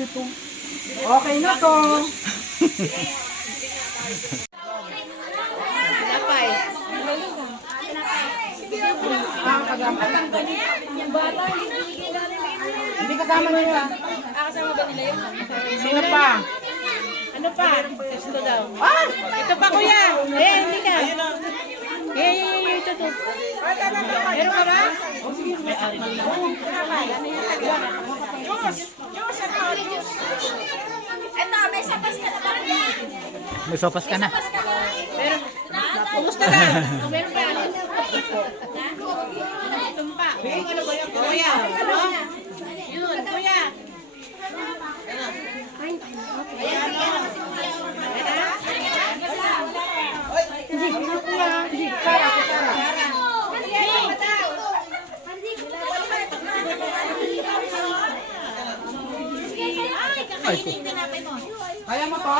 dito. Okay na to. Tinapay. Hindi kasama nila. Kasama ba nila yun? Sino pa? Ano pa? Ito daw. Ah! Ito pa kuya. Hindi ka. Ito. Meron ka ba? Eto, may sapas ka na ba? May sopas ka na. Meron. Kumusta na? Meron pa. Ito pa. Kuya. Yun, kuya. Kaya mo to?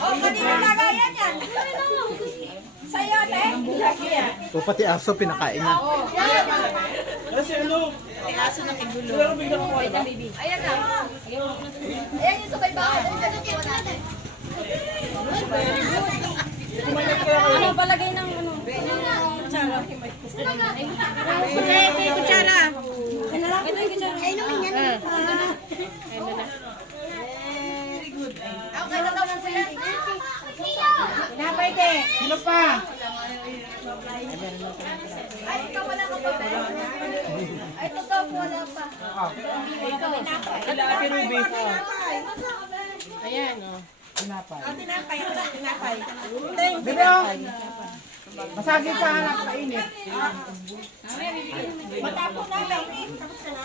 Oh, kanina lagayan yan. Sa'yo, te. So pati aso pinakain na. Ay, aso na kigulo. Ayan na. Ayan yung sabay bakit. Ano palagay ng ano? Ito yung kutsara. Ito yung kutsara. Ay, naman yan. Okay, tataw ng sa'yo. Tinapay, te. Sino pa? Ay, ikaw wala ka pa. Ay, totoo po, wala pa. Ayan, oh. Tinapay. Tinapay. Bebe, oh. Masagin sa hanap sa init. Matapos na, mainit. Tapos ka na.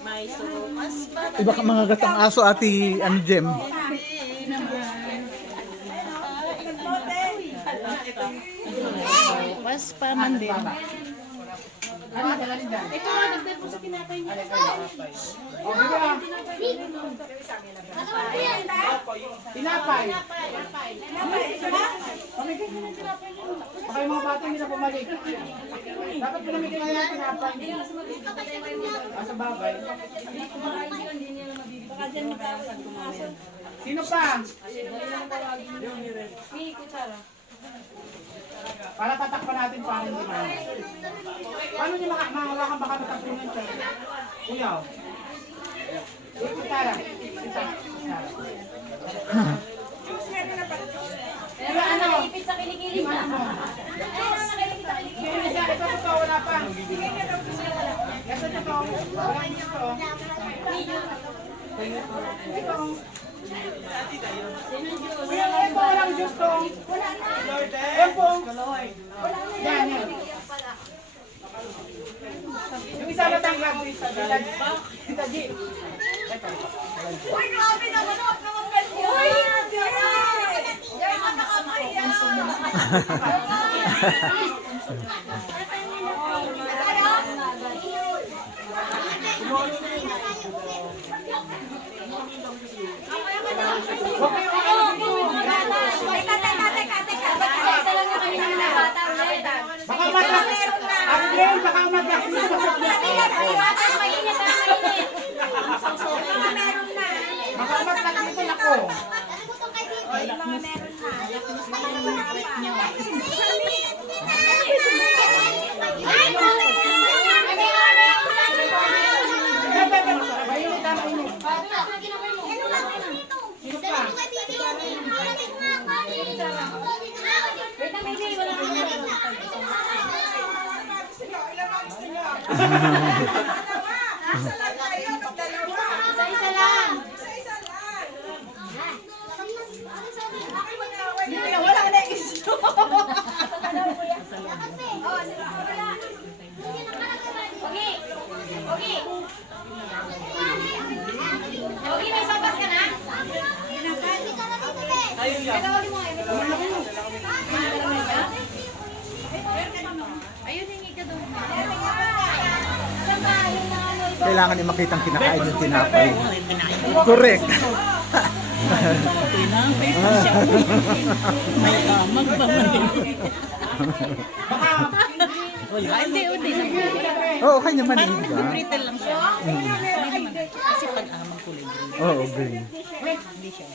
May sumas pa. Iba ka mga gatang aso ati ano Jem. Sumas pa man din. Ito, nagdal mo sa tinapay niya. Oh, bebe, ah. Tinapay. Pamigay mo ng tinapay mo. Baka yung mga bata hindi na bumalik. Dapat pinamigay mo yung tinapay. Sa bagay. Sino pa? Para tatakpan natin paano hindi man. Paano niyo makahawakan baka natapunan siya? Kuyaw. Kitara. Kitara. Pero ano? Ipit sa kilikili na. Ay, nakakilig sa kilikili. Ito to, wala pa. Ito to. Wala dito. Ito. Kuya, ito walang juice to. Yan po. Yan, yan. Yung isa na tanggap. Tita G. Uy, grabe naman. Huwag naman ganyan. Uy, Yan ang nakakaya. Huwag kayo Isa lang yung kanina na bata ulit. baka matras. Adrian, baka matras. Iwasan, mainit na mainit. Meron na. Baka matras nito na ko. Mga meron na. Mainit na mainit. Sino pa? Isa-isa lang. Wala na yung issue. Okay. Okay. Okay, may sapas ka na? Tawagin mo nga. Ayun, hingi ka doon. Kailangan makitang kinakain yung tinapay. Correct. Tinapay pa siya. May amag ba man? Hindi, hindi. Oo, okay naman eh. Diba? Brittle lang siya. Kasi pag amang kulay green. Oo, green. Hindi siya.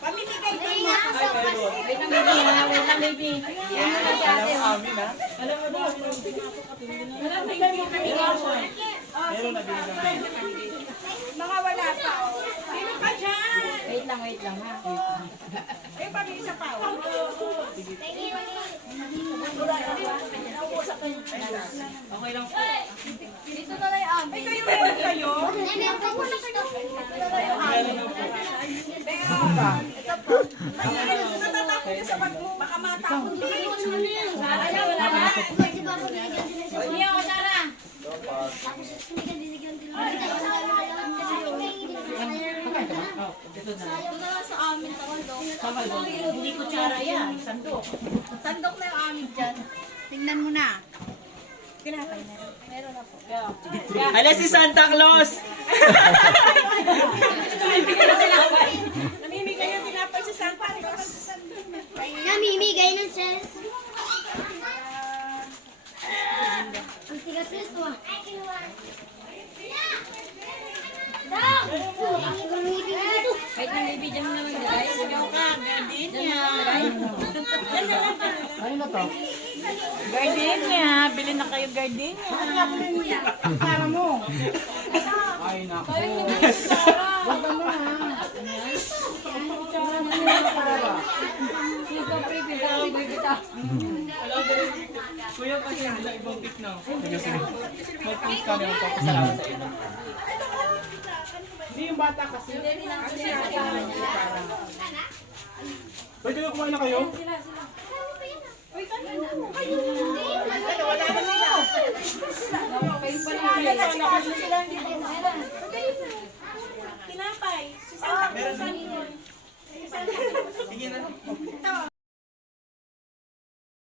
Pamimigay din nga. Mga wala pa. Sino pa dyan? Wait lang ha. Eh, pag-isa pa. Dito na lang yung amin. Ay, kayo meron kayo? Natatakot ka sa pag baka matakot ka. Ayaw na ha. Hindi ako sana. Ito na lang sa amin, tawalok. Hindi kutsara yan. Sandok. Sandok na yung amin dyan. Tingnan mo na. Ala si Santa Claus! Namimigay yung tinapay sa Santa Claus. Namimigay ng chess. Ang tigas nito ah. Dang! Wait lang, baby. Diyan mo naman guys. Ayun na to. Gardenia. Bili na kayo gardenia. Para mo. Ay, naku. Wag mo na. Sino preview ka? Bibita. Kuya, kasi nila ibang pick na. Sige, sige. Mag-post kami ang papasalamat sa inyo. Hindi yung bata kasi. Pwede na kumain na kayo? Tinapay. Si Santa Claus. Sige na.